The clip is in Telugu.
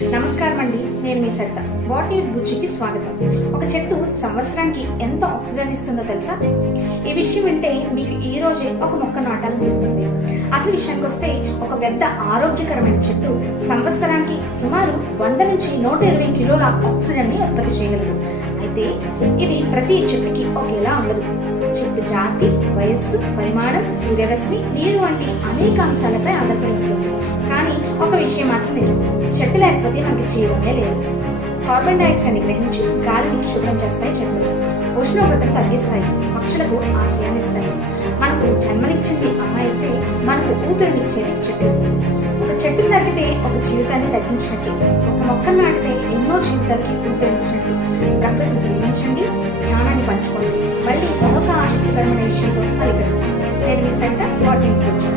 నమస్కారం అండి, నేను మీ సరిత. బాటనీ విత్ బుచ్చికి స్వాగతం. ఒక చెట్టు సంవత్సరానికి ఎంత ఆక్సిజన్ ఇస్తుందో తెలుసా? ఈ విషయం వింటే మీకు ఈ రోజే ఒక మొక్క నాటాలనిపిస్తుంది. అసలు విషయానికి వస్తే ఒక పెద్ద ఆరోగ్యకరమైన చెట్టు సంవత్సరానికి సుమారు 100 నుంచి 120 కిలోల ఆక్సిజన్ ని ఉత్పత్తి చేయగలదు. అయితే ఇది ప్రతి చెట్టుకి ఒకేలా ఉండదు. చెట్టు జాతి, వయస్సు, పరిమాణం, సూర్యరశ్మి, నీరు వంటి అనేక అంశాలపై ఆధారపడి ఉంటుంది. కానీ ఒక విషయం మాత్రం నిజం, చెట్టు లేకపోతే మనకి జీవమే లేదు. కార్బన్ డైఆక్సైడ్ని గ్రహించి గాలిని శుభ్రం చేస్తాయి చెట్లు. ఉష్ణోగ్రతను తగ్గిస్తాయి, పక్షులకు ఆశ్రయాన్ని ఇస్తాయి. మనకు జన్మనిచ్చింది అమ్మ అయితే మనకు ఊపిరినిచ్చేది చెట్లు. ఒక చెట్టును నరికితే ఒక జీవితాన్ని తగ్గించినట్టు, ఒక మొక్కను నాటితే ఎన్నో జీవితాలకి ఊపిరినిచ్చినట్టు. ప్రకృతిని ప్రేమించండి, జ్ఞానాన్ని పంచుకోండి. మళ్ళీ మరొక ఆసక్తికరమైన విషయంతో మళ్ళీ పెడతాం. నేను మీ సరిత, బాటనీ విత్ బుచ్చి.